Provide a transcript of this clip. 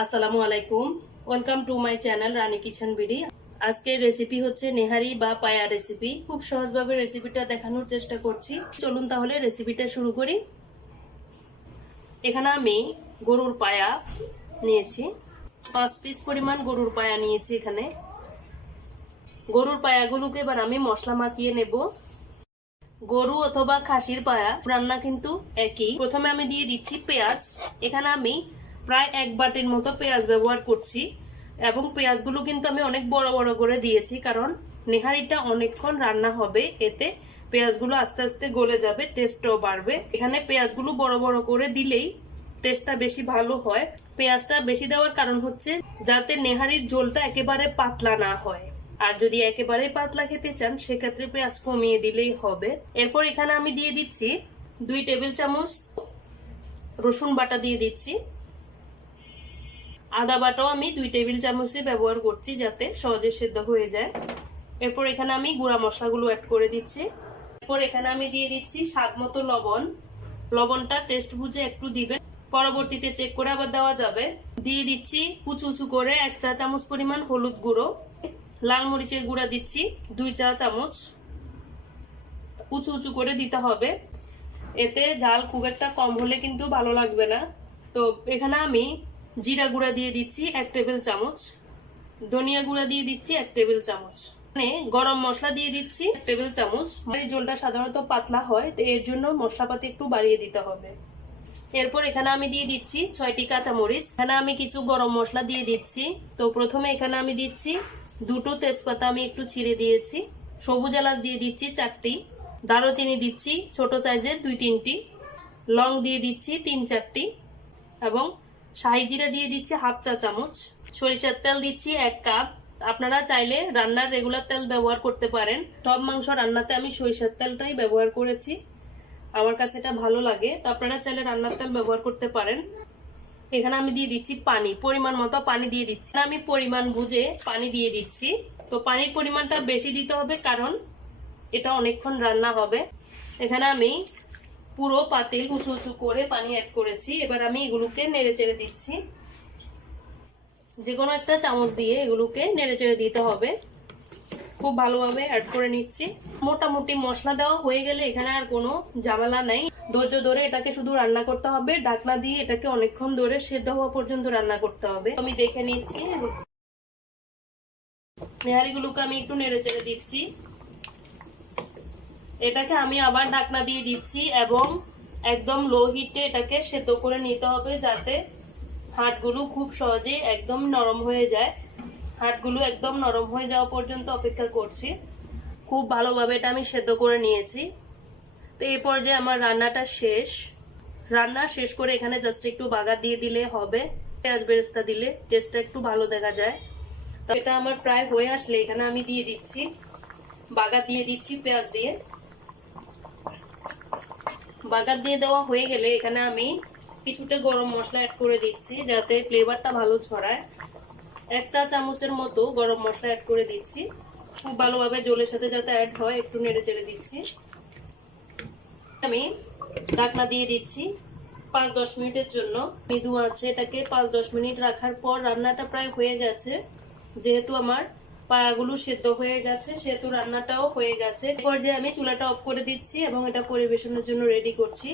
আসসালামু আলাইকুম। Welcome to my channel Rani kitchen BD আজকের রেসিপি হচ্ছে নেহারি বা পায়া রেসিপি খুব সহজভাবে রেসিপিটা দেখানোর চেষ্টা করছি। চলুন তাহলে রেসিপিটা শুরু করি। এখানে আমি গরুর পায়া নিয়েছি। পাঁচ পিস পরিমাণ গরুর পায়া নিয়েছি এখানে। গরুর পায়াগুলোকে এবার আমি মশলা মাখিয়ে নেব। গরু অথবা খাসির পায়া, রান্না কিন্তু একই। প্রথমে আমি দিয়ে দিচ্ছি পেঁয়াজ। এখানে আমি প্রায় এক বাটির মতো পেঁয়াজ ব্যবহার করছি এবং পেঁয়াজগুলো কিন্তু আমি অনেক বড় বড় করে দিয়েছি, কারণ নেহারিটা অনেকক্ষণ রান্না হবে, এতে পেঁয়াজগুলো আস্তে আস্তে গলে যাবে টেস্টও বাড়বে। এখানে পেঁয়াজগুলো বড় বড় করে দিলেই টেস্টটা বেশি ভালো হয়। পেঁয়াজটা বেশি দেওয়ার কারণ হচ্ছে যাতে নেহারির ঝোলটা একেবারে পাতলা না হয়। আর যদি একেবারে পাতলা খেতে চান, সেক্ষেত্রে পেঁয়াজ কমিয়ে দিলেই হবে। এরপর এখানে আমি দিয়ে দিচ্ছি দুই টেবিল চামচ রসুন বাটা দিয়ে দিচ্ছি। আদা বাটাও আমি দুই টেবিল চামচই ব্যবহার করছি যাতে সহজে সেদ্ধ হয়ে যায়। এরপর এখানে আমি গুঁড়া মশলাগুলো অ্যাড করে দিচ্ছি। এরপর এখানে আমি দিয়ে দিচ্ছি স্বাদ মতো লবণ। লবণটা টেস্ট বুঝে একটু দিবেন। পরবর্তীতে চেক করে আবার দেওয়া যাবে। দিয়ে দিচ্ছি উঁচু উঁচু করে এক চা চামচ পরিমাণ হলুদ গুঁড়ো। লাল মরিচের গুঁড়া দিচ্ছি দুই চা চামচ। উঁচু উঁচু করে দিতে হবে। এতে ঝাল খুব একটা কম হলে কিন্তু ভালো লাগবে না। তো এখানে আমি জিরা গুঁড়া দিয়ে দিচ্ছি এক টেবিল চামচ, ধনিয়া গুঁড়া দিয়ে দিচ্ছি এক টেবিল চামচ। মানে গরম মশলা দিয়ে দিচ্ছি এক টেবিল চামচ। মানে ঝোলটা সাধারণত পাতলা হয়, তো এর জন্য মশলাপাতি একটু বাড়িয়ে দিতে হবে। এরপর এখানে আমি দিয়ে দিচ্ছি ছয়টি কাঁচামরিচ। এখানে আমি কিছু গরম মশলা দিয়ে দিচ্ছি। তো প্রথমে এখানে আমি দিচ্ছি দুটো তেজপাতা আমি একটু ছিঁড়ে দিয়েছি। সবুজ এলাচ দিয়ে দিচ্ছি চারটি। দারুচিনি দিচ্ছি ছোট সাইজের দুই তিনটি। লং দিয়ে দিচ্ছি তিন চারটি। এবং শাহি জিরা দিয়ে দিচ্ছি হাফ চা চামচ, সরিষার তেল দিচ্ছি এক কাপ। আপনারা চাইলে রান্নার রেগুলার তেল ব্যবহার করতে পারেন। সব মাংস রান্নাতে আমি সরিষার তেলটাই ব্যবহার করেছি। আমার কাছে এটা ভালো লাগে, তো আপনারা চাইলে রান্নার তেল ব্যবহার করতে পারেন। এখানে আমি দিয়ে দিচ্ছি পানি, পরিমাণ মতো পানি দিয়ে দিচ্ছি। আমি পরিমাণ বুঝে পানি দিয়ে দিচ্ছি। তো পানির পরিমাণটা বেশি দিতে হবে, কারণ এটা অনেকক্ষণ রান্না হবে। এখানে আমি পুরো পাতিল উঁচু উঁচু করে পানি অ্যাড করেছি। এবার আমি এগুলোকে নেড়ে চেড়ে দিচ্ছি। যে কোনো একটা চামচ দিয়ে এগুলোকে নেড়ে চেড়ে দিতে হবে। খুব ভালোভাবে অ্যাড করে নিচ্ছি। মোটামুটি মশলা দেওয়া হয়ে গেলে এখানে আর কোনো ঝামেলা নেই। ধৈর্য ধরে এটাকে শুধু রান্না করতে হবে। ডাকনা দিয়ে এটাকে অনেকক্ষণ ধরে সেদ্ধ হওয়া পর্যন্ত রান্না করতে হবে। আমি দেখে নিচ্ছি। নেহারিগুলোকে আমি একটু নেড়ে চেড়ে দিচ্ছি। এটাকে আমি আবার ঢাকনা দিয়ে দিচ্ছি এবং একদম লো হিটে এটাকে সেদ্ধ করে নিতে হবে যাতে হাটগুলো খুব সহজেই একদম নরম হয়ে যায়। হাটগুলো একদম নরম হয়ে যাওয়া পর্যন্ত অপেক্ষা করছি। খুব ভালোভাবে এটা আমি সেদ্ধ করে নিয়েছি। তো এই পর্যায়ে আমার রান্নাটা শেষ। রান্না শেষ করে এখানে জাস্ট একটু বাগার দিয়ে দিলে হবে। পেঁয়াজ বেরেস্তা দিলে টেস্টটা একটু ভালো দেখা যায়। তো এটা আমার প্রায় হয়ে আসলে এখানে আমি দিয়ে দিচ্ছি। বাগার দিয়ে দিচ্ছি পেঁয়াজ দিয়ে। বাগার দিয়ে দেওয়া হয়ে গেলে এখানে আমি কিছুটা গরম মশলা অ্যাড করে দিচ্ছি, যাতে ফ্লেভারটা ভালো ছড়ায়। এক চা চামচের মতো গরম মশলা অ্যাড করে দিচ্ছি। খুব ভালোভাবে জলের সাথে যাতে অ্যাড হয়, একটু নেড়ে চেড়ে দিচ্ছি। আমি ঢাকনা দিয়ে দিচ্ছি পাঁচ দশ মিনিটের জন্য। মৃদু আছে এটাকে পাঁচ দশ মিনিট রাখার পর রান্নাটা প্রায় হয়ে গেছে। যেহেতু আমার পায়াগুলো সেদ্ধ হয়ে গেছে সেহেতু রান্নাটাও হয়ে গেছে। এরপর যে আমি চুলাটা অফ করে দিচ্ছি এবং এটা পরিবেশনের জন্য রেডি করছি।